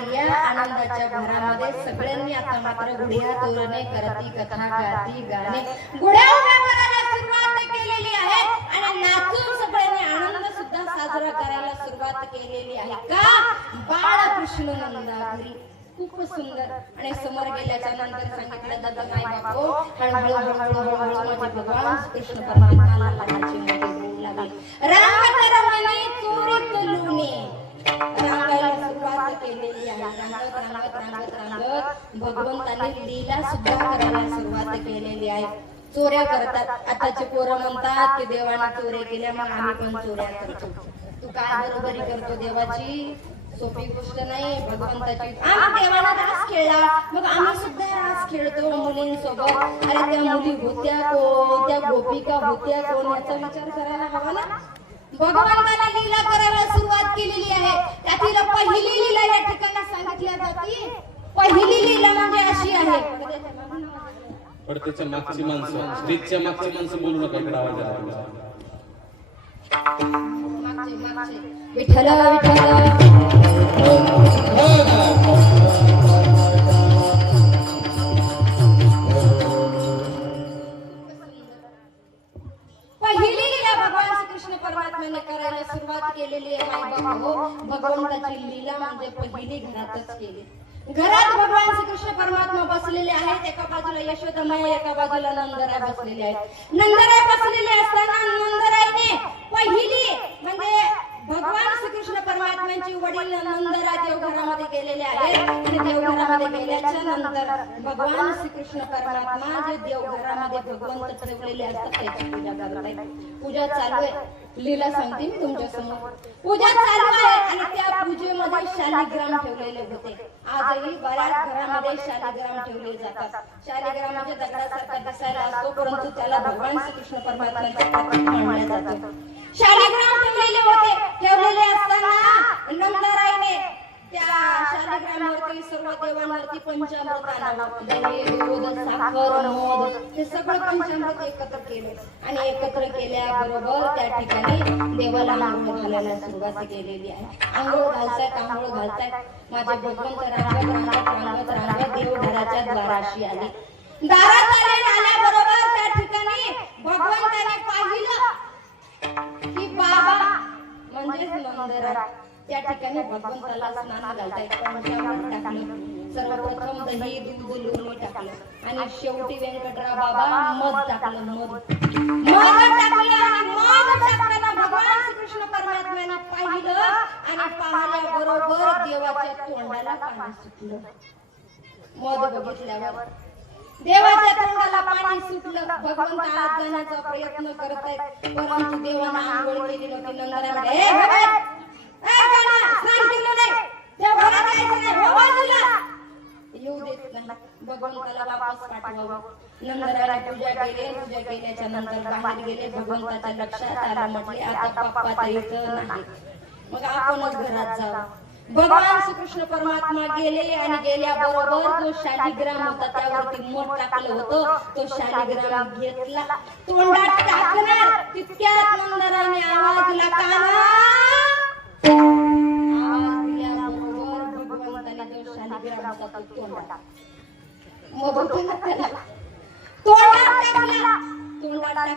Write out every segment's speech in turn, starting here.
आणि या आनंदाच्या भरामध्ये सगळ्यांनी आता मात्र गुढ्या तोरणे करती कथा गाती गाणे गुढ्या उभ्या करायला सुरुवात केलेली आहे आणि नाचून सगळ्यांनी आनंद सुद्धा साजरा करायला सुरुवात केलेली आहे का बाळकृष्ण नंदाघरी खूप सुंदर आणि समोर गेल्याच्या नंतर सांगितलं जातं नाही बापू हळूहळू हळूहळू हळूहळू माझे भगवान कृष्ण परमात्माला लहानाची मोठी भूक लागली रांगत रंगणी चोरीत लुणी रांगायला सुरुवात केलेली आहे रांगत रांगत रांगत रांगत भगवंताने लीला सुद्धा करायला सुरुवात केलेली आहे चोऱ्या करतात आताचे पोरं म्हणतात की देवाने चोऱ्या केल्या मग आम्ही पण चोऱ्या करतो तू काय बरोबरी करतो देवाची सोपी गोष्ट नाही भगवंताची आम्ही देवाला रास खेळला मग आम्ही सुद्धा रास खेळतो मुलींसोबत अरे त्या मुली होत्या कोण त्या गोपिका होत्या कोण याचा विचार करायला हवा ना भगवंताने लीला करायला सुरुवात केलेली आहे त्यातील पहिली लीला या ठिकाणी सांगितल्या जाते पहिली लीला म्हणजे अशी आहे पडतेच्या मागची माणसं स्त्रीच्या मागची माणसं बोलू नका इकडे आवाज आला विठ्ठल विठ्ठल पहिली लीला भगवान श्रीकृष्ण परमात्म्याने करायला सुरुवात केलेली आहे माय बाबा भगवंताची लीला म्हणजे पहिली घरातच केली घरात भगवान श्रीकृष्ण परमात्मा बसलेले आहेत एका बाजूला यशोदामाई एका बाजूला नंदराय बसलेले आहेत नंदराय बसलेले असताना नंदरायने पहिली म्हणजे भगवान श्रीकृष्ण परमात्म्यांची वडील नंदराय देवघरामध्ये गेलेले आहेत आणि देवघरामध्ये गेल्याच्या नंतर भगवान श्रीकृष्ण परमात्मा जे देवघरामध्ये भगवंत ठेवलेले असतात त्याची पूजा करत आहेत पूजा चालू आहे लीला सांगते मी तुमच्या समोर पूजा चालू आहे आणि त्या पूजेमध्ये शालिग्राम ठेवलेले होते आजही बऱ्याच घरामध्ये शालिग्राम ठेवले जातात शालिग्राम म्हणजे दगडासारखा दिसायला असतो परंतु त्याला भगवान श्रीकृष्ण परमात्म्याचे प्रतीक मानले जाते शालिग्राम ठेवलेले होते ठेवलेले असताना नंदरायने त्या शालिग्रामावरती सर्व देवांवरती पंचामृत आणावं दही दूध साखर मध हे सगळं पंचामृत एकत्र केले आणि एकत्र केल्याबरोबर त्या ठिकाणी देवाला आंघोळ घालायला सुरुवात केलेली आहे आंघोळ घालतायत माझे भगवंत रांगत रांगत रांगत रांगत देवघराच्या दाराशी आले दारात आल्याबरोबर त्या ठिकाणी भगवंताने पाहिलं की बाबा म्हणजेच नंदराय त्या ठिकाणी भगवंताला स्नान घालतायत पंचामृत टाकलं सर्वप्रथम दही दूध लोणी टाकलं आणि शेवटी व्यंकटराव बाबा मध टाकलं मध टाकलं आणि मध टाकताना भगवान श्रीकृष्ण परमात्म्याने पाहिलं आणि पाहिल्याबरोबर देवाच्या तोंडाला पाणी सुटलं मध बघितल्यावर देवाच्या तोंडाला पाणी सुटलं भगवंत आत जाण्याचा प्रयत्न करतायत परंतु देवाने आंघोळ केली नव्हती नंदराय म्हणे येऊ देत नाही भगवंताला वापस पाठवावं नंदरायने पूजा केल्याच्या नंतर बाहेर गेले भगवंताच्या लक्षात आलं म्हटले आता पप्पा इथं नाही मग आपणच घरात जावं भगवान श्रीकृष्ण परमात्मा गेले आणि गेल्याबरोबर जो शालिग्राम होता त्यावरती मध टाकलं होतं तो शालिग्राम घेतला तोंडात टाकणार तितक्यात नंदराने आवाज दिला काना आवाज दिल्याबरोबर भगवंताने जो शालिग्राम होता तो तोंडात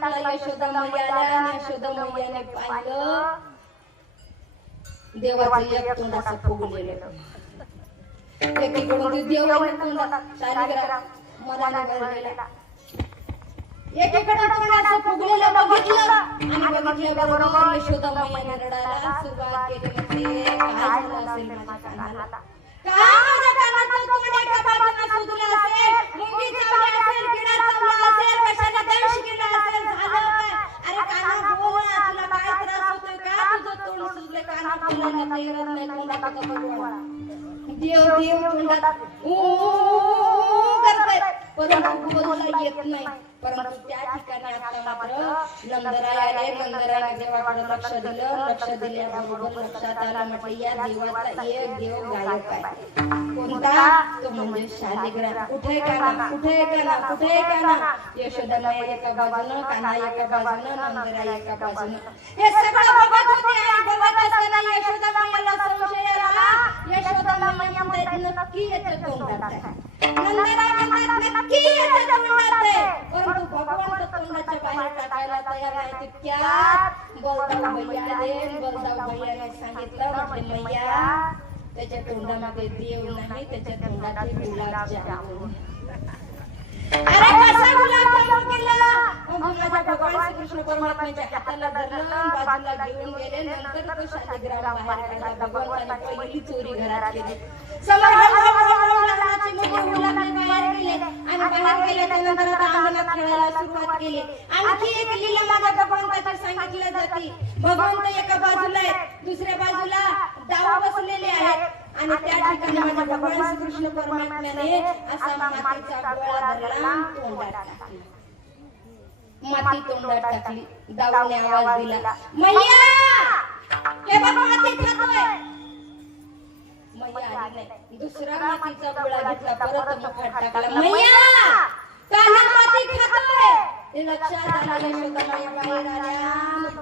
टाकला यशोदा मैया आल्या आणि यशोदा मैयाने पाहिलं देवाचं एक तोंड असं फुगलेलं एकीकडून देवाने तोंडात शालिग्राम मनाने भरलेला एकीकडे तोंड असं फुगलेलं बघितलं आणि बघितल्याबरोबर यशोदा मैयाने रडायला सुरुवात केली म्हणजे काय झालं असेल माझ्या कानाला का माझ्या कानाचं तोंड एका बाजूला सुजलं असेल मुंगी चावली असेल किडा चावला असेल कशाने दंश केला असेल झालं काय अरे काना बोल ना तुला काय त्रास होतोय का तुझं तोंड सुजले काना बोलायला तयार नाही तोंडात का बघवा देव तोंडात करतायत परंतु बोलता येत येत नाही, परंतु त्या ठिकाणी आता मात्र नंदराय आले. नंदरायाने देवाकडे लक्ष दिल्याबरोबर लक्षात आलं, म्हटलं या देवाचा एक देव गायक आहे. कोणता? तो म्हणजे शालिग्राम. कुठे काना, कुठे काना, कुठे काना. यशोदामाई एका बाजूनं, कान्हा एका बाजूनं, नंदराय एका बाजूनं. हे सगळं बघत होते आणि बघत असताना यशोदामाईला संशय आला. यशोदामाई म्हणतात नक्की याच्या तोंडात आहे. नंदराय म्हणतात नक्की याच्या तोंडात आहे. परंतु भगवान तोंडाच्या बाहेर टाकायला तयार नाही. तितक्यात बलदाव भैया आले. बलदाव भैयाने सांगितलं, म्हटले मैया त्याच्या तोंडामध्ये देव नाही, त्याच्या तोंडात गुलाबजामुन. अरे कसा गुलाबजामुन केला? माझ्या भगवान श्रीकृष्ण परमात्म्याच्या हाताला धरलं, बाजूला घेऊन गेले. नंतर तो शालिग्राम बाहेर काढला. भगवंताने पहिली चोरी घरात केली. समोर हळूहळू लहानाचे मोठे गुलाबजामुन बाहेर गेले आणि बाहेर गेल्यानंतर आता अंगणात खेळायला सुरुवात केली. आणखी एक लीला माझ्या भगवंताची सांगितल्या जाते. भगवंत एका बाजूला आहेत, दुसऱ्या बाजूला डाव बसलेले आहेत आणि त्या ठिकाणी माझ्या भगवान श्रीकृष्ण परमात्म्याने असा मातीचा गोळा धरला, तोंडात टाकला. माती तोंडात टाकली. डावने आवाज दिला, मैया हे बघ माती खातोय. मैया आली नाही. दुसरा मातीचा गोळा घेतला, परत मुखात टाकला. मैया कान्हा माती खातोय. हे लक्षात आलं. यशोदामाई बाहेर आल्या.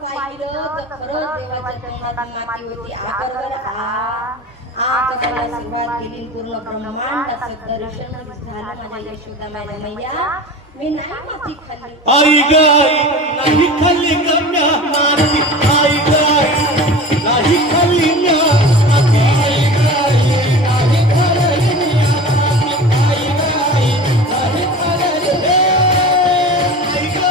पाहिलं तर खरंच देवाच्या तोंडात माती होती. आकर्षण करायला सुरुवात केली. पूर्ण ब्रह्मांडाचं दर्शन झालं माझ्या यशोदामाईला. मैया मी नाही माती खाल्ली. आई ग नाही खाल्ली ग म्या माती. आई ग नाही खाल्ली म्या माती. आई ग नाही खाल्ली म्या माती. आई ग नाही खाल्ली. आई ग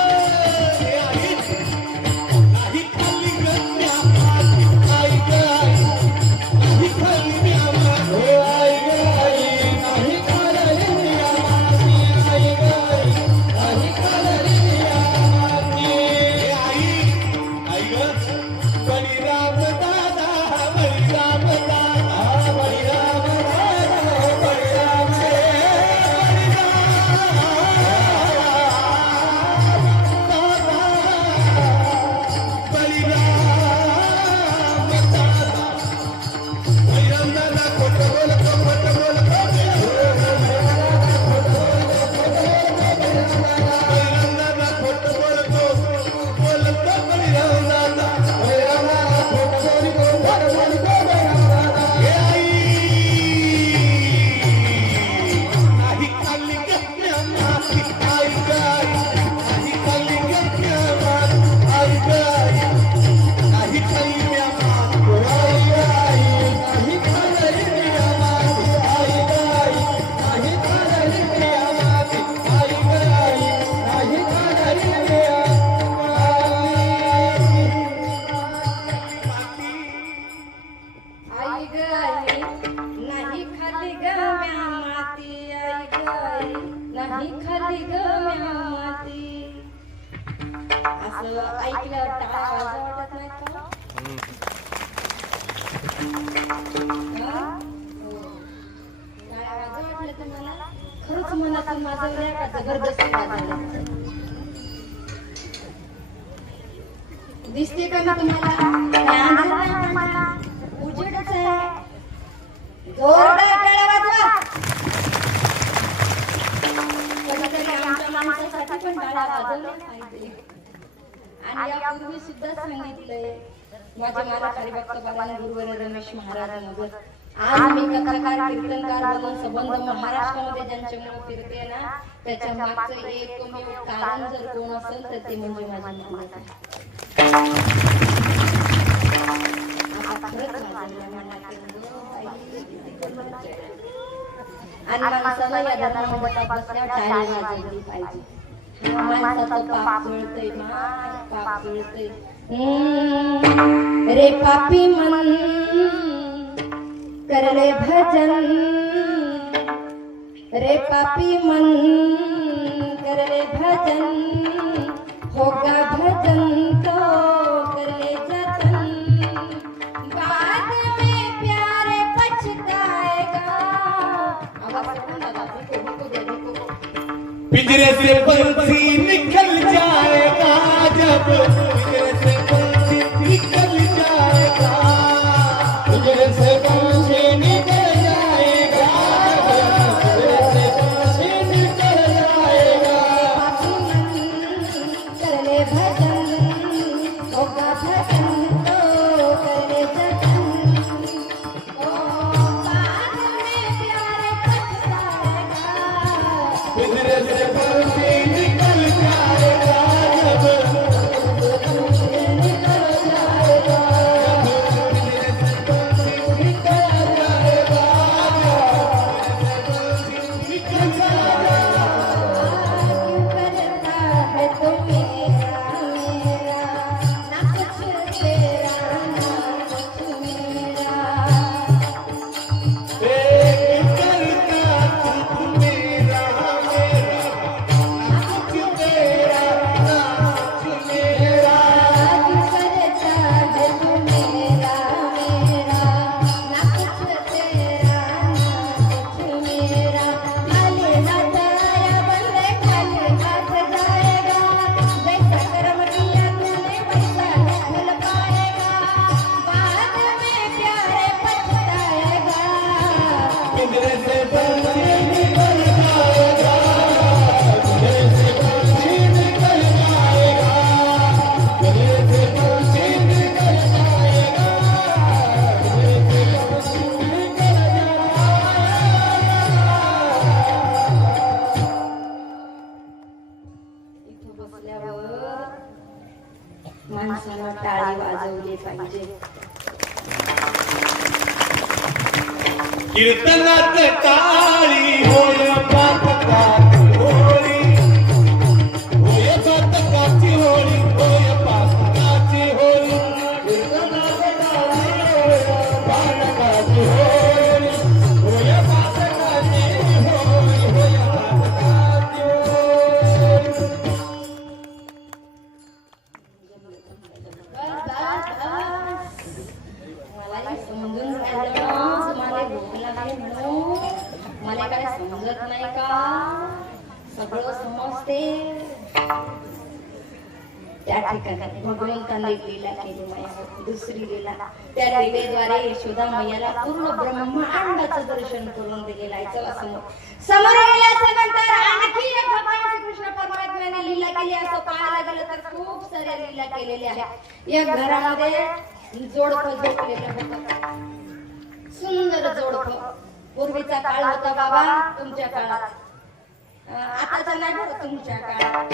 नाही खाल्ली ग म्या माती. आई ग नाही खाल्ली म्या माती. आई ग नाही खाल्ली म्या माती. आई ग नाही खाल्ली म्या माती. आई ग बळीराम दादा, बळीराम दादा, बळीराम दादा, बळीराम आई ग नाही खाल्ली ग म्या माती. आई ग नाही खाल्ली ग म्या माती. असं ऐकलं टाळ्या वाजवत नाही का? हा? हो. टाळ्या वाजवल्या तुम्हाला? खरंच मनातून वाजवल्या का जबरदस्ती वाजवल्या? दिसते का मी तुम्हाला? उजेडच आहे. जोरदार टाळ्या वाजवा. कधीतरी आमच्या माणसासाठी पण टाळ्या वाजवल्या पाहिजे. आणि यापूर्वी सुद्धा सांगितलंय माझे मालक हरिभक्त बाबांनी गुरुवर रमेश महाराज नगर. आज मी कथाकार कीर्तनकार बनून संबंध महाराष्ट्रामध्ये ज्यांच्यामुळे फिरते ना, त्याच्या मागचं एकमेव कारण जर कोण असेल तर ते म्हणजे माझी मालक आहे. आणि माणसाला या धर्मामध्ये बसल्या टाळ्या वाजवली पाहिजे. माणसाचं पाप जळतंय, पाप जळतंय. रे पापी मन करले भजन. रे पापी मन करले भजन. होगा भजन तो करले जतन. बाद में प्यारे पछताएगा. आवाज सुनो ना, देखो देखो देखो. पिंजरे से पंछी निकल जाएगा जब पिंजरे से पंछी निकल जाएगा पिंजरे से पंछी निकल जाएगा पिंजरे से पंछी निकल जाएगा कर ले भजन होगा भजन तो कर ले जतन ओ बाद में प्यार पछताएगा पिंजरे से पंछी निकल जाएगा जब पंछी निकल जाएगा पिंजरे से पंछी निकल जाएगा निकल जाएगा क्यों करता है तू मेरा मेरा ना कुछ तेरा ना कुछ मेरा क्यों करता है तू मेरा मेरा ना कुछ तेरा ना कुछ मेरा खाली हाथ आया बंदे खाली हाथ जाएगा जैसा कर्म किया तूने वैसा ही फल पाएगा बाद में प्यारे पछताएगा पिंजरे से पंछी निकल जाएगा पिंजरे से पंछी निकल जाएगा पिंजरे से पंछी निकल जाएगा पिंजरे से पंछी निकल इथं बसल्यावर माणसानं टाळी वाजवली पाहिजे कीर्तनात टाळी होय पातकाची होळी होय पातकाची होळी होय पातकाची होळी कीर्तनात टाळी होय पातकाची होळी होय पातकाची होळी होय पातकाची होळी मला समजून राहिलं तुम्हाला भूक लागली म्हणून मला काय समजत नाही का सगळं समजते त्या ठिकाणी भगवंताने लीला केली माझ्यावर दुसरी लीला त्या लीलेद्वारे यशोदा मैयाला पूर्ण ब्रह्मांडाचं दर्शन करून दिलेलं आहे चला समोर गेल्याच्या नंतर आणखी एक भगवान श्रीकृष्ण परमात्म्याने लीला केली असं पाहायला गेलं तर खूप साऱ्या लीला केलेल्या आहेत या घरामध्ये जोडपं झोपलेलं होतं सुंदर जोडपं पूर्वीचा काळ होता बाबा तुमच्या काळात आताचा नाही बरं तुमच्या काळात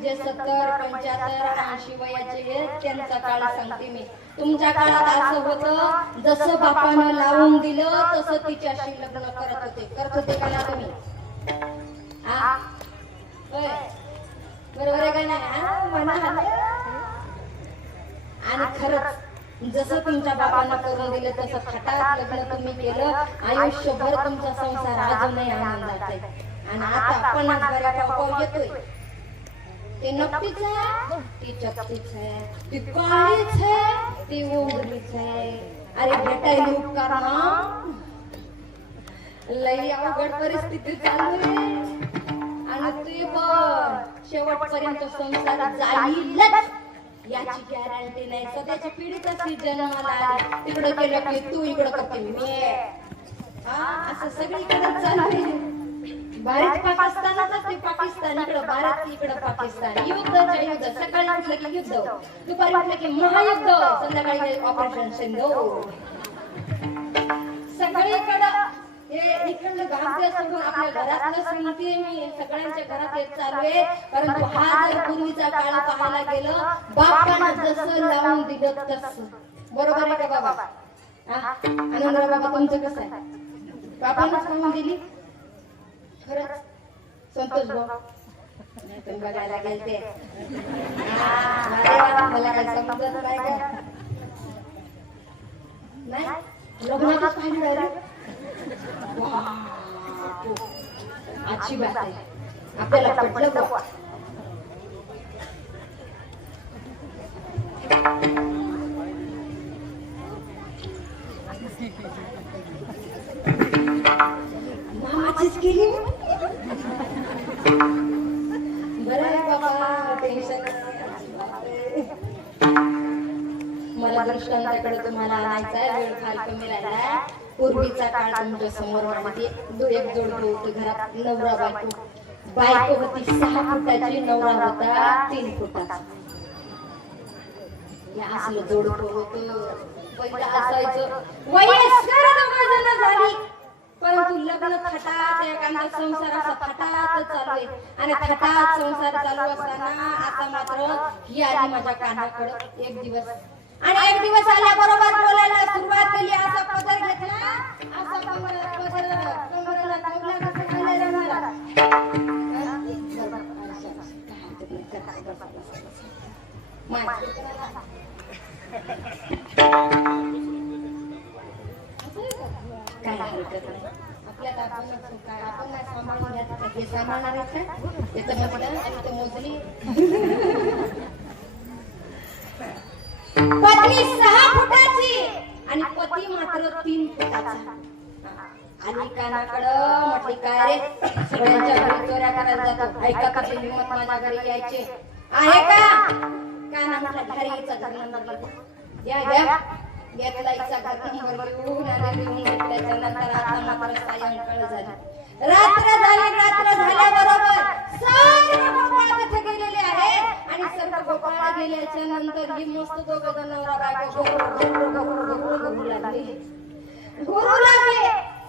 जे 70, 75, 80 वयाचे आहेत त्यांचा काळ सांगते मी तुमच्या काळात असं होतं जसं बापानं लावून दिलं तसं तिच्याशी लग्न करत होते का ना तुम्ही हा होय बरोबर आहे का नाही हा म्हणा आणि खरंच जसं तुमच्या बाबांना करून दिलं तसं खटात लग्न तुम्ही केलं आयुष्यभर तुमचा संसार अजूनही आनंदात आहे आणि आता आपण बऱ्या येतोय ते नक्कीच आहे ती चपटीच आहे ती काळीच आहे ती उंगलीच आहे अरे भेटायला उपकार ना लई अवघड परिस्थिती चालू आहे आणि तू बघ शेवटपर्यंत संसार जाईलच याची गॅरंटी नाही सध्याच्या पिढीत अशी जन्माला आली तिकडं केलं की तू इकडं करते मी हा असं सगळीकडे चालू आहे भारत पाकिस्तानच असते पाकिस्तान इकडं भारत इकडं पाकिस्तान युद्धच्या युद्ध सकाळी म्हटलं की युद्ध दुपारी म्हटलं की महायुद्ध संध्याकाळी ऑपरेशन सिंधू सगळीकडं हे इकडलं गावच्या सोडून आपल्या घरातलं सांगते मी सगळ्यांच्या घरात हेच चालू आहे परंतु हा जर पूर्वीचा काळ पाहायला गेलं बापानं जसं लावून दिलं तसं बरोबर आहे का बाबा आनंदराव बाबा तुमचं कसं आहे बापानंच लावून दिली खरंच संतोष भाऊ तुम्ही बघायला गेलते मला काय समजत नाही का नाही लग्नातच पाहिजे डायरेक्ट अच्छी बात आहे आपल्याला पटलं बघ मामाचीच केली बरं आहे बाबा, टेन्शन नाही. मला दृष्टांताकडे तुम्हाला आणायचा आहे. वेळ फार कमी राहिला. पूर्वीचा काळ तुमच्या समोर माहिती. एक जोडपं होती घरात, नवरा बायको. बायको होती 6 फुटाची, नवरा होता 3 फुटाचा. या असलं जोडपं होतं. पहिलं असायचं. वयस्कर दोघं झाली, परंतु लग्न थटात एखादा संसार असा थटात चालू आहे. आणि थटात संसार चालू असताना आता मात्र ही आली माझ्या कानाकडं एक दिवस. आणि एक दिवस आल्याबरोबर बोलायला सुरुवात केली. असा पदर घेतला, असा कमरेला ठेवला, कसं खायला मला. काय हरकत नाही. आपल्याला आपण काय आपण नाही सांभाळून घ्यायचं, हे सांभाळणार आहे का? त्याचं म्हटलं आणि ते मोजली. पत्नी 6 फुटाची आणि पती मात्र 3 फुटाचा. आणि कानाकडं म्हटली, काय रे, सगळ्यांच्या घरी चोऱ्या करायला जातो, ऐका कशी हिंमत माझ्या घरी यायचे आहे का? काना म्हटला, घरीचा घर नंबर या घ्या. घेतला इचा घर नंबर घेऊन आणि लिहून घेतल्याच्या नंतर आता मात्र सायंकाळ झाली. रात्र झाल्याबरोबर सर्व गोपाळ तिथे गेलेले आहे. आणि सर्व गोपाळ गेल्याच्या नंतर ही मस्त दोघं जण नवरा बायको घुरू लागले.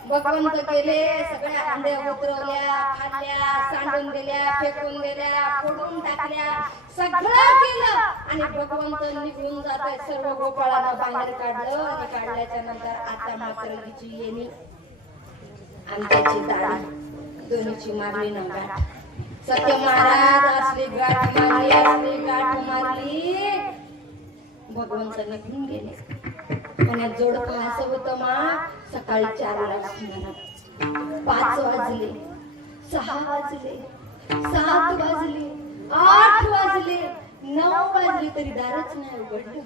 भगवंत गेले, सगळ्या अंड्या उतरवल्या, खाल्ल्या, सांडून दिल्या, फेकून दिल्या, फोडून टाकल्या, सगळं केलं. आणि भगवंत निघून जात आहे. सर्व गोपाळांना बाहेर काढलं. आणि काढल्याच्या नंतर आता मात्र हिची येणी आणि त्याची दाढी दोन्हीची मारली ना गाठ. सत्य महाराज असली गाठ मारली. भगवंत निघून गेले. आणि जोडपं असं होतं मा, सकाळी 4 ला उठणार, 5 वाजले, 6 वाजले, 7 वाजले, 8 वाजले, 9 वाजले तरी दारच नाही उघडलं.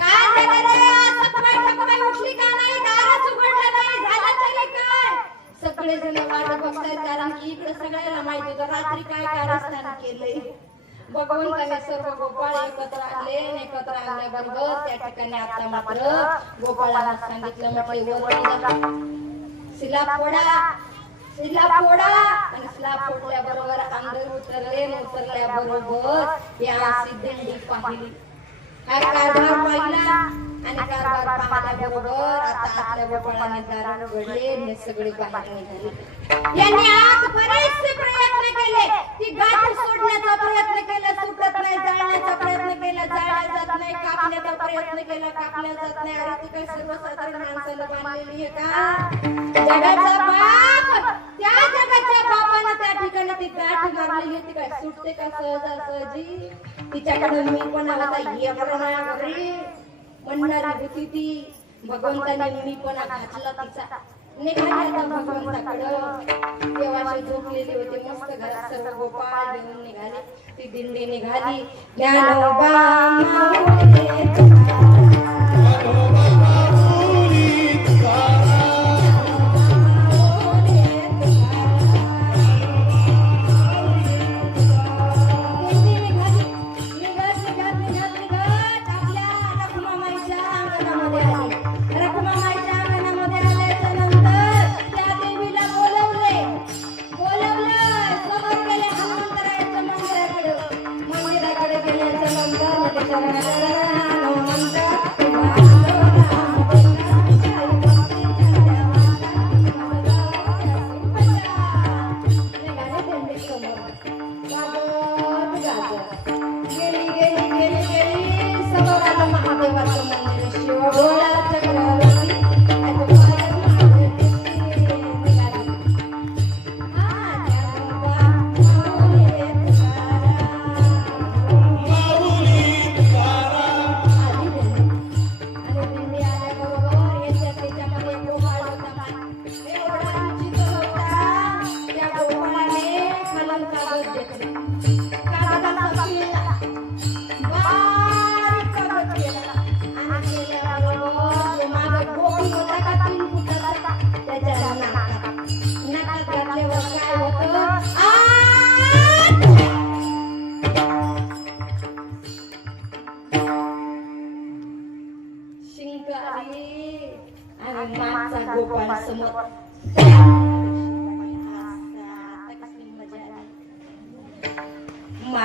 काय झालं रे? सकाळी उठली का नाही? दारच उघडलं नाही. झालं तरी काय? सगळे जण वाट बघतायत, कारण की इकडे सगळ्याला माहिती होतं रात्री काय कारस्थान केलंय. भगवंताने सर्व गोपाळ एकत्र आणल्याबरोबर त्या ठिकाणी आता मात्र गोपाळाला सांगितलं, म्हटलं शिला फोडा. आणि शिला फोडल्याबरोबर अंदर उतरल्याबरोबर या अशी दिंडी पाहिली. हा कारभार पाहिला. आणि कारभार पाहिल्याबरोबर आता आपल्या गोपाळाने दार उघडले, सगळे बाहेर निघाले. यांनी आज बरेचसे प्रयत्न केले. ती गाठ सोडण्याचा प्रयत्न केला, सुटत नाही. जाळण्याचा प्रयत्न केला, जाळल्या जात नाही. कापण्याचा प्रयत्न केला, कापल्या जात नाही. अरे ती काही सर्वसाधारण माणसाला बांधलेली आहे का? जगाचा बाप, त्या जगाच्या बापानं त्या ठिकाणी ती गाठ मारलेली. ती काय सुटते का सहजासहजी? तिच्याकडे मी पण होता, ये घरी म्हणणारी होती ती. भगवंताने मी पण घातला तिचा. निघाली आता भगवंताकडं. देवाशी झोपलेले होते मस्त घरात. सर्व गोपाळ घेऊन निघाले. ती दिंडी निघाली. ज्ञानोबा माऊली काय होतं?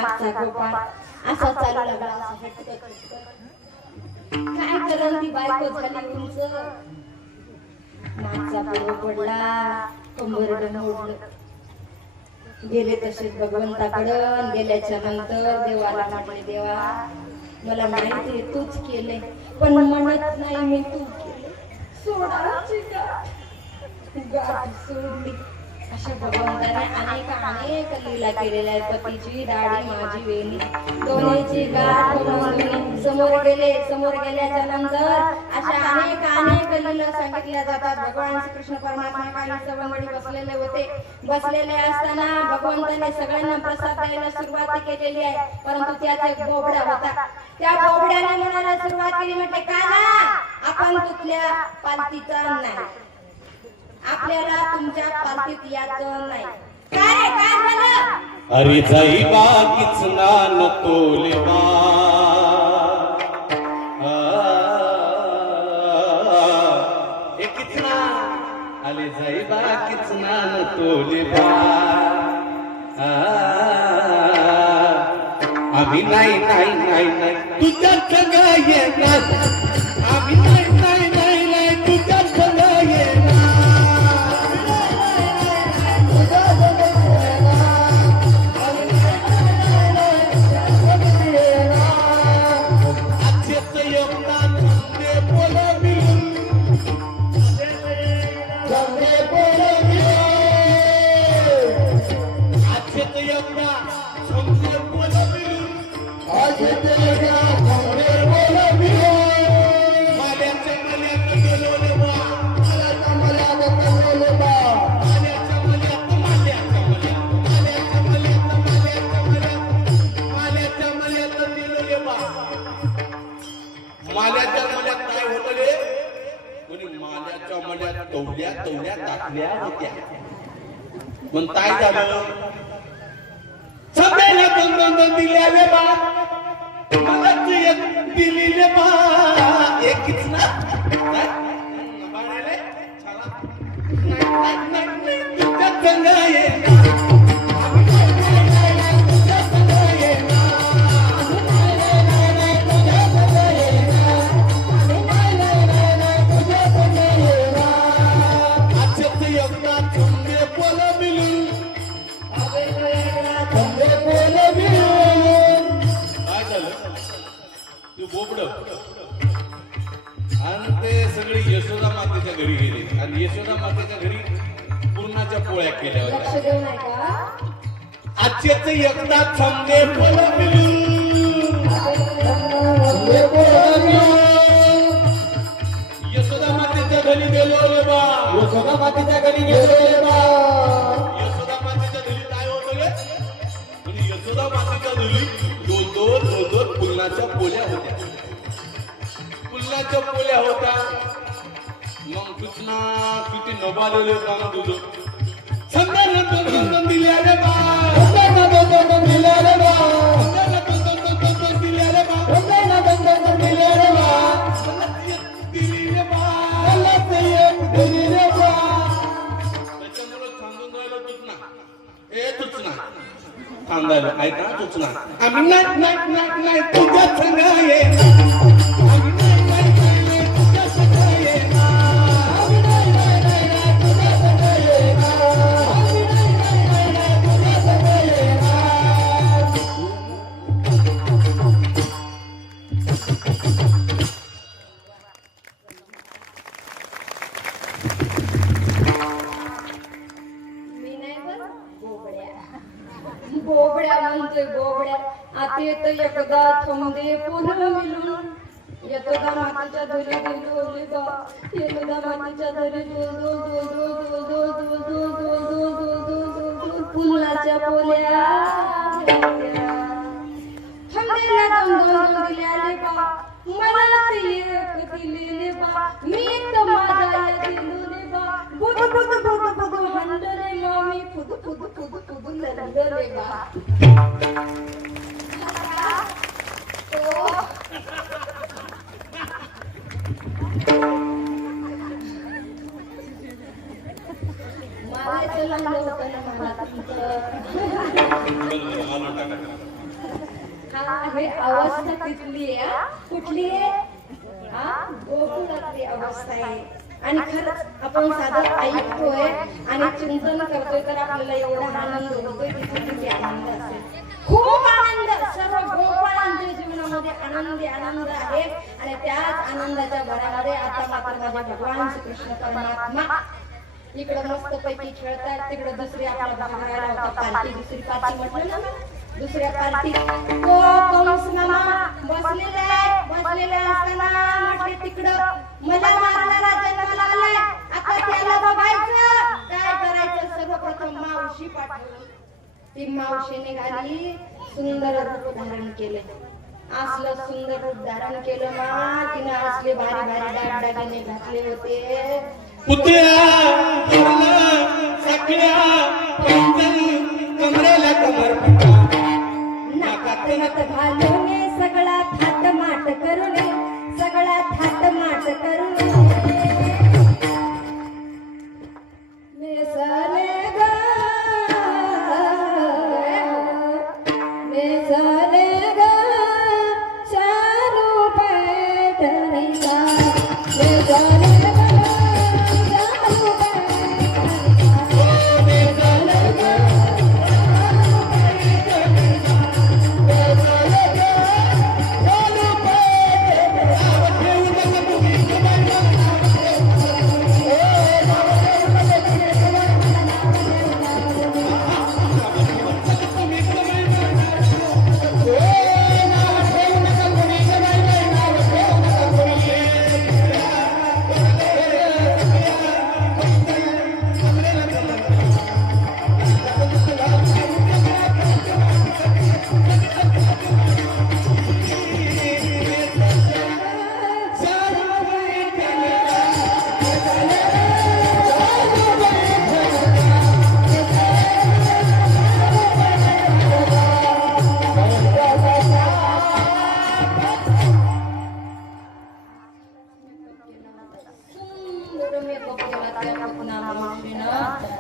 मागचा गोपाळ असा चालू लागला असा हटकत. काय करण ती बायको झाली उंच, मागचा पाय पडला, कंबरड मोडलं. गेले तसेच भगवंताकडं. गेल्याच्या नंतर देवाला म्हटले, देवा मला माहिती आहे तूच केले, पण म्हणत नाही मी तू केले. सोडायची गाठ सोडली. अशा भगवंताने अनेक लीला केलेल्या आहेत. पतीची दाढी माझी वेणी, दोन्हीची गाठ बांधून समोर गेले. समोर गेल्याच्या नंतर अशा अनेक लीला सांगितल्या जातात. भगवान श्रीकृष्ण परमात्मा काही सवंगडी बसलेले होते. बसलेले असताना भगवंताने सगळ्यांना प्रसाद द्यायला सुरुवात केलेली आहे. परंतु त्यात एक बोबडा होता. त्या बोबड्याने म्हणायला सुरुवात केली, म्हटले का ना आपण तुझ्या पालखीचा नाही, आपल्याला तुमच्या पालखीत यायचं नाही. काय झालं? अरे जाई बाकीच नान तोले बा, एकीच ना आले जाई बाकीच नान तोले बा. आम्ही नाही नाही नाही नाही तुझ्या सगळं येणार, आम्ही नाही नाही नाही नाही तुझ्या सगळं येणार. माल्याच्या मल्यात काय होतं रे? कोणी माल्याच्या मल्यात तवड्या टाकल्या होत्या. पण काय झालं? सगळ्याला दोन दिल्याले बा, मलाच एक दिलेले बा. एकीच ना नाही नाही नाही तुझ्या संग येणार. आणि ते सगळे यशोदा मातेच्या घरी गेले आणि यशोदा मातेच्या घरी पूर्णाच्या पोळ्या केल्या लक्ष होत्या. देऊ नाही का? आजच्याच एकदा थांबले पोलं मिळून, यशोदा मातेच्या घरी गेलो रे बा. यशोदा मातेच्या घरी गेलो रे बा. यशोदा मातेच्या घरी काय होतं रे? म्हणजे यशोदा मातेच्या घरी दोन पुरणाच्या पोळ्या होत्या. पुरणाच्या पोळ्या होत्या. मग कृष्णा किती नबालेले काम तुझं. संध्याला दोन दिल्याले बा, संध्याला दोन दिल्याले बा, संध्याला दोन दिल्याले बा, संध्याला दोन दिल्याले बा. दिलीले बा, मला ते एक दिलीले बा. त्याच्यामुळे थांबून राहिलं तुझना. ए तुझना थांबायला ऐका तुझना. आम्ही नाही नाही नाही नाही तुझ्या संग येणार. आम्ही नाही नाही नाही नाही तुझ्या संग येणार. आम्ही नाही नाही नाही नाही तुझ्या संग येणार. आम्ही नाही नाही नाही नाही तुझ्या संग येणार. मी नाही बरं, बोबड्या म्हणतोय बोबड्या. आता येतं एकदा थोंबे पुन्हा मिळून. यतोदा मातीच्या धरी गेलोले बा, यतोदा मातीच्या धरी पुन्हाच्या पोल्या. थंडीला दोन दिल्याले बा, मला ते एक दिलेले बा. मी तर माझा या दिलोले बा. बुद हंडरे मामी पुद लंडरे बा. मला लंड होतं ना मला तुमचं. मालून टाका. हे अवस्था तिथली आहे हा. कुठली आहे हा गोकुळातली अवस्था आहे. आणि खरंच आपण साधं ऐकतोय आणि चिंतन करतोय तर आपल्याला एवढा आनंद होतोय तिथे किती आनंद असेल. खूप आनंद. सर्व गोपाळांच्या जीवनामध्ये आनंद आहे आणि त्याच आनंदाच्या भरामध्ये आता मात्र माझे भगवान श्रीकृष्ण परमात्मा इकडे मस्त पैकी खेळतात, तिकडे दुसरी आपला भाग राहिला होता पार्टी, दुसरी पार्टी म्हटलं ना, दुसऱ्या पार्टी तो कंस मामा बसलेला असताना म्हटले तिकडं मला मारणारा जन्माला आलाय, आता त्याला बघायचं काय करायचं. सर्वप्रथम मावशी पाठवली. ती मावशी निघाली, सुंदर रूप धारण केले. असलं सुंदर रूप धारण केलं ना, तिने असले भारी दागदागिने घातले होते. पुतळ्या सगळ्या कमरेला कमरपट्टा नाकात नथ घालून सगळा थाटमाट करून नेसले ग चालू पैठणीला नेसले ग चालू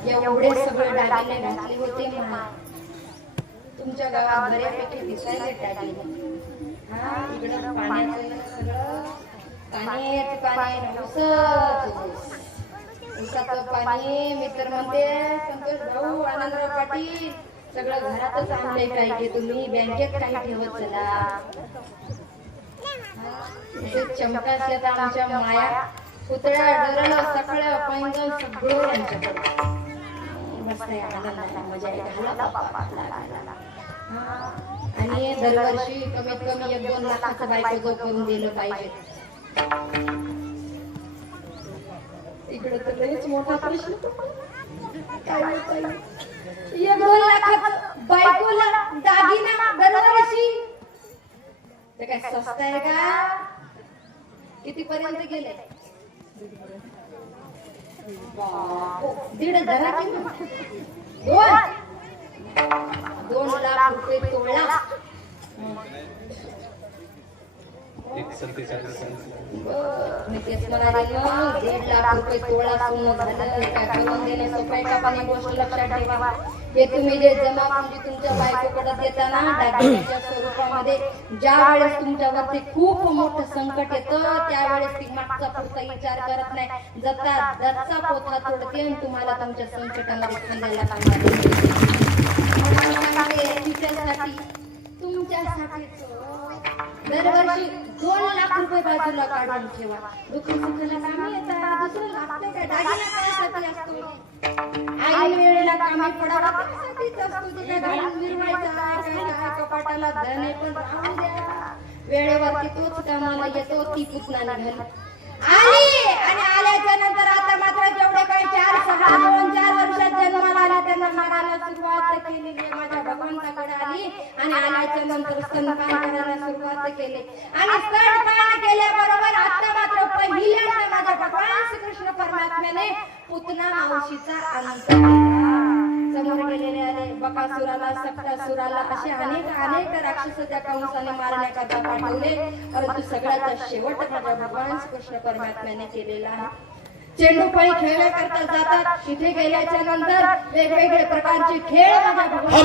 एवढे सगळे दागिने घातले होते म्हणा. तुमच्या गावात बऱ्यापैकी दिसायला दागिने. हा इकडं पाण्याचं सगळं पाणी ऊसाचं पाणी. मी तर म्हणते संतोष भाऊ आनंदराव पाटील सगळं घरातच आणलंय काय की तुम्ही बँकेत काही ठेवत चला. चमका शेत आमच्या माया पुतळ्या डरलं सगळं पैंजण सगळं यांच्याकडे मस्त आहे. आनंदाला मजा आणि दरवर्षी कमीत कमी 1-2 लाखाचं बायको जो करून दिलं पाहिजे. इकडे तर लयच मोठा प्रश्न काय 1-2 लाखाचं बायकोला दागिना दरवर्षी ते काय स्वस्त आहे का? किती पर्यंत गेले? 1,500 2 लाख रुपये तोळा. मी तेच म्हणाले मग 1.5 लाख रुपये तोळा सोनं झालं काय करून देणं सोपं का? पण एक गोष्ट लक्षात ठेवा, हे तुम्ही जे जमा म्हणजे तुमच्या बायकोकडे देताना दागिन्याच्या स्वरूपामध्ये ज्या वेळेस तुमच्यावरती खूप मोठं संकट येतं त्यावेळेस ती मागचा पुढचा विचार करत नाही, जसा पोथा तोडते आणि तुम्हाला तुमच्या संकटामध्ये खांद्याला तिच्यासाठी तुमच्यासाठी दरवर्षी 2 लाख रुपये बाजूला काढून ठेवा. दुःख सुखाला कामी येतात, दुसरं लागतं काय? दागिना कायसाठी असतो? आई वेळेला कामी पडावा त्यासाठीच असतो. तिला घालून मिरवायचा काय कपाटाला धने पण राहू द्या. वेळेवरती तोच कामाला येतो. ती पुतना निघाली आली आणि आल्याच्या नंतर आता मात्र जेवढे काही 4 वर्षात जन्माला आले त्यांना मारायला सुरुवात केलेली आहे. माझ्या भगवंताकडे आली आणि आल्याच्या नंतर स्तनपान करायला सुरुवात केली आणि स्तनपान केल्याबरोबर आता मात्र पहिल्यांदा माझ्या भगवान श्रीकृष्ण परमात्म्याने पुतना मावशीचा आनंद समोर गेलेले आले. बकासुराला सक्तासुराला असे अनेक राक्षस त्या कंसाने मारण्याकरता पाठवले, परंतु सगळ्याचा शेवट माझ्या भगवान श्रीकृष्ण परमात्म्याने केलेला आहे. चेंडूफळी खेळण्याकरता जातात. तिथे गेल्याच्या नंतर वेगवेगळे प्रकारचे खेळ माझ्या भगवान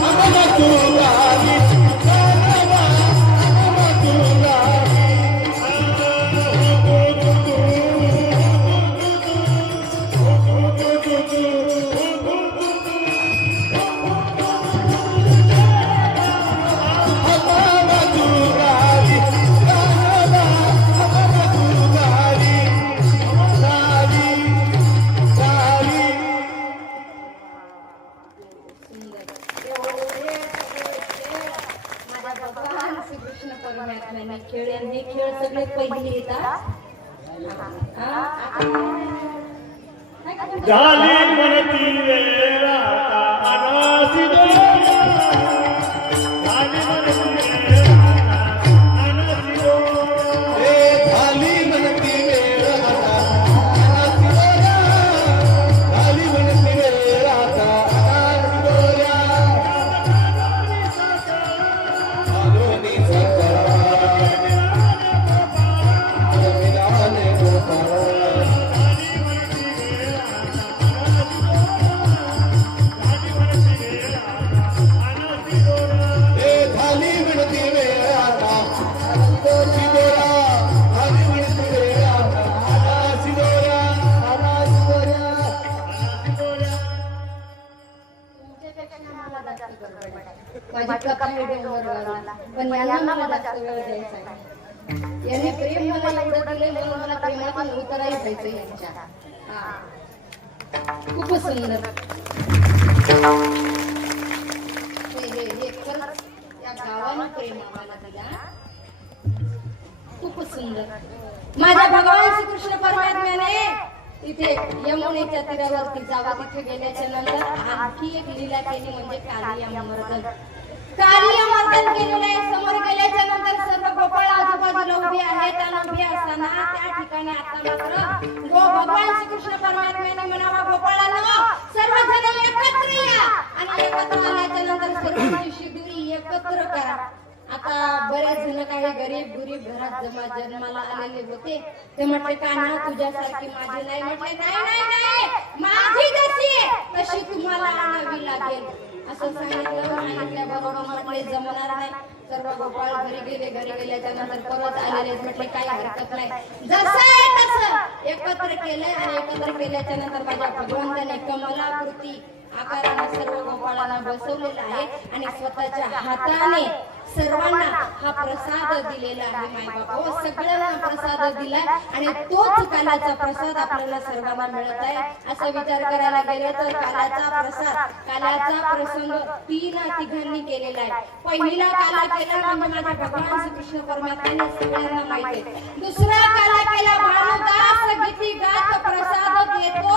आम्हाला तू गावी गाणवा आम्हाला तू गावी आम्हाला तू गावी गाणवा आम्हाला तू गावी गावी गावी माझ्या भगवान श्रीकृष्ण परमात्म्याने खेळ आणि हे खेळ सगळे पहिले येतात हा? झाली म्हणती वेळ आता अनासी डोळा झाली म्हणती वेळ आता अनासी डोळा झाली म्हणती वेळ आता अनासी डोळा झाली म्हणती वेळ आता अनासी डोळा आलोनी सकाळ मिलाने गोपाळ झाली म्हणती वेळ आता अनंतची डोळा झाली म्हणती वेळ आता अनासी डोळा अनासी डोळा अनासी डोळा माझी कथा हे डोंगरवाला पण यांना मला जास्त वेळ द्यायचा आहे. याने प्रेम मला एवढं दिले म्हणून मला प्रेमातून उतरायला जायचं यांच्या हा. खूपच सुंदर हे खरंच या गावानं प्रेम आम्हाला दिला खूपच सुंदर माझ्या भगवान श्रीकृष्ण परमात्म्याने तिथे यमुनेच्या तीरावरती जावं तिथे गेल्याच्या नंतर आणखी एक लीला केली म्हणजे कालियामर्दन कालियामर्दन केलेलं आहे. समोर गेल्याच्या नंतर सर्व गोपाळ आजूबाजूला उभे आहेत आणि उभे असताना त्या ठिकाणी आता मात्र भगवान श्रीकृष्ण परमात्म्याने म्हणावा गोपाळांनो सर्वजण एकत्र या आणि एकत्र आल्याच्या नंतर सर्वांची शिदुरी एकत्र करा. आता बरेच जण काही गरीब घरात जन्माला आलेले होते ते म्हटले कान्हा तुझ्यासारखी माझी नाही. म्हटले नाही नाही नाही माझी जशी आहे तशी तुम्हाला आणावी लागेल असं सांगितल्याबरोबर म्हटले जमणार नाही. सर्व गोपाळ घरी गेल्याच्या नंतर परत आलेले म्हटले काही हरकत नाही जसं आहे तसं एकत्र केलंय आणि एकत्र केल्याच्या नंतर माझ्या भगवंताने कमलाकृती आकाराने सर्व गोपाळांना बसवलेला आहे आणि स्वतःच्या हाताने सर्वांना हा प्रसाद दिलेला आहे. मायबाप सगळ्यांना प्रसाद दिलाय आणि तोच कालाचा प्रसाद आपल्याला सर्वांना मिळत आहे. असा विचार करायला गेले तर काल्याचा प्रसंग तिघांनी केलेला आहे. पहिला काला केला म्हणजे माझ्या भगवान श्रीकृष्ण परमात्म्याने सगळ्यांना माहिती आहे. दुसरा काला केला भानुदास गीती गात प्रसाद देतो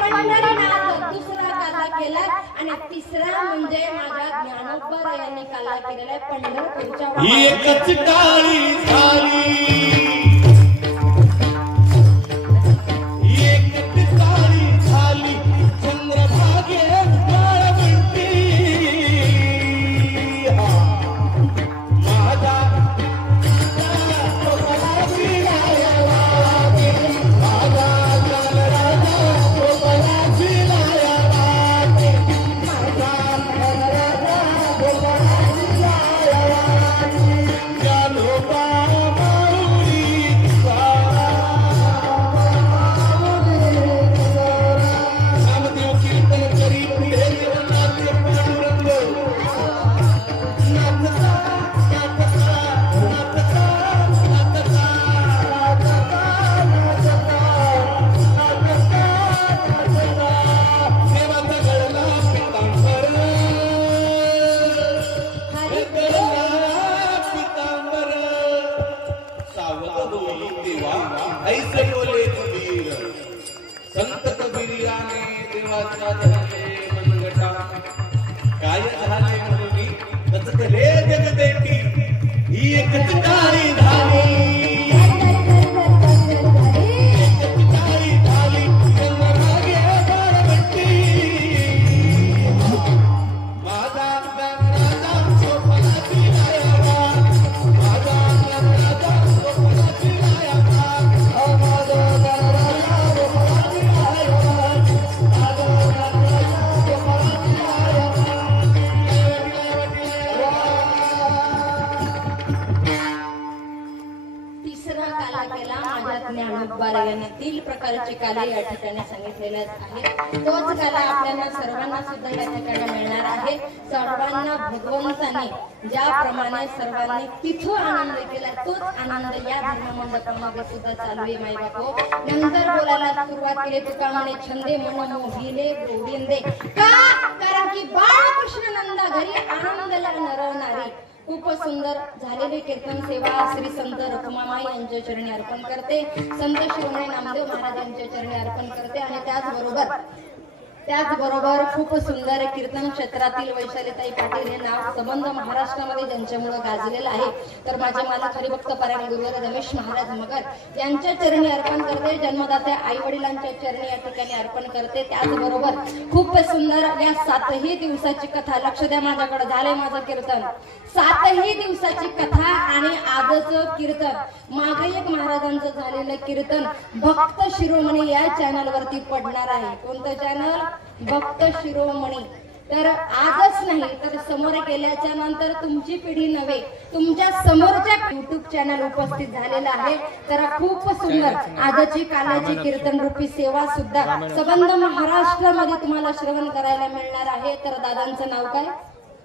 पंढरीनाथ दुसरा काला केला आणि तिसरा म्हणजे माझ्या ज्ञानोबा यांनी काला केलेला आहे पंढरपूरच्या एकच टाळी झाली एकच टाळी झाली चंद्रभागे वाळवंटी माझा काय झाले म्हणून तसले जगदेटी ही एकच टाळी झाली एकच टाळी झाली चंद्रभागे वाळवंटी माझा राजा सोपनाची लायावा माझा राजा सोपनाची लायावा माझा राजा सोपनाची लायावा माझा राजा सोपनाची लायावा प्रकारचे काले या ठिकाणी सांगितलेले आहेत. तोच काला आपल्याला सर्वांना सुद्धा या ठिकाणी मिळणार आहे. सर्वांना भगवंताने ज्याप्रमाणे सर्वांनी तिथं आनंद केला तोच आनंद या धर्ममंडपामध्ये सुद्धा चालू आहे माई बापो. नंतर बोलायला सुरुवात केली तुका म्हणे छंदे मन मोहिले गोविंदे का, कारण की बाळकृष्ण नंदा घरी आनंदला नरवणारी खूप सुंदर झालेले कीर्तन सेवा श्री संत रखुमामाई यांच्या चरणी अर्पण करते. संत शिरोमणी नामदेव महाराज यांच्या चरणी अर्पण करते. आणि त्याचबरोबर खूप सुंदर कीर्तन क्षेत्रातील वैशालीताई पाटील हे नाव संबंध महाराष्ट्रामध्ये ज्यांच्यामुळे गाजलेलं आहे. तर माझे मालक हरिभक्त परायण गुरुवर रमेश महाराज मगर यांच्या चरणी अर्पण करते. जन्मदात्या आई वडिलांच्या चरणी या ठिकाणी अर्पण करते. त्याचबरोबर खूप सुंदर या 7ही दिवसाची कथा, लक्ष द्या माझ्याकडे, झालंय माझं कीर्तन. 7ही दिवसाची कथा आणि आजचं कीर्तन, मागे एक महाराजांचं झालेलं कीर्तन भक्त शिरोमणी या चॅनल वरती पडणार आहे. कोणतं चॅनल? भक्त शिरोमणी. तर आजच नाही तर समोर गेल्याच्या नंतर तुमची पिढी नव्हे, तुमच्या समोरच्या युट्यूब चॅनल उपस्थित झालेला आहे. तर खूप सुंदर आजची कालाची कीर्तन रूपी सेवा सुद्धा संबंध महाराष्ट्रामध्ये तुम्हाला श्रवण करायला मिळणार आहे. तर दादांचं नाव काय?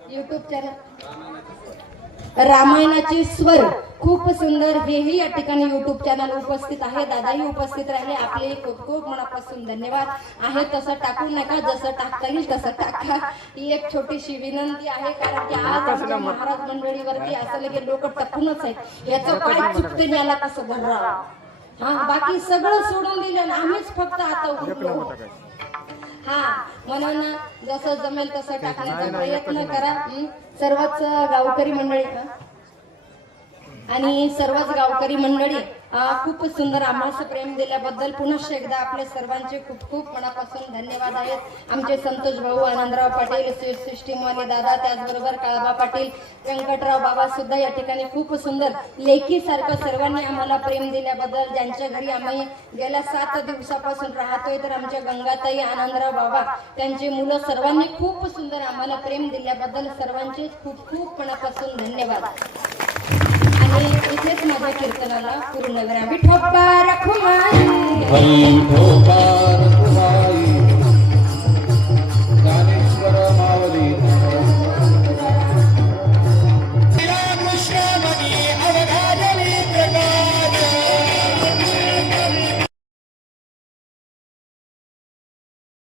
युट्यूब चॅनल रामायणाची स्वर, खूप सुंदर हेही या ठिकाणी युट्यूब चॅनल उपस्थित आहे. दादाही उपस्थित राहिले. आपले खूप खूप मनापासून धन्यवाद आहे. तसं टाकू नका, जसं टाकता येईल तसं टाका. ही एक छोटीशी विनंती आहे, कारण की आज आमच्या महाराज मंडळीवरती असं लगे लोक टपूनच आहेत. याचं काय चुकते याला कसं भरावं. हा, बाकी सगळं सोडून दिलं ना, आम्हीच फक्त आता उठलो. हा, म्हणून जसं जमेल तसं टाकण्याचा प्रयत्न करा. सर्वच गावकरी मंडळी आणि सर्वच गावकरी मंडळी खूप सुंदर आम्हाला प्रेम दिल्याबद्दल पुन्हा एकदा आपले सर्वांचे खूप खूप मनापासून धन्यवाद आहेत. आमचे संतोष भाऊ, आनंदराव पाटील, सृष्टीमणी दादा, त्याचबरोबर काळबा पाटील, व्यंकटराव बाबा सुद्धा या ठिकाणी खूप सुंदर लेखीसारखं सर्वांनी आम्हाला प्रेम दिल्याबद्दल, ज्यांच्या घरी आम्ही गेल्या 7 दिवसापासून राहतोय, तर आमच्या गंगाताई, आनंदराव बाबा, त्यांची मुलं सर्वांनी खूप सुंदर आम्हाला प्रेम दिल्याबद्दल सर्वांचे खूप खूप मनापासून धन्यवाद. आणि इथेच माझ्या कीर्तनाला पूर्ण विराम. विठोबा रखुमाई.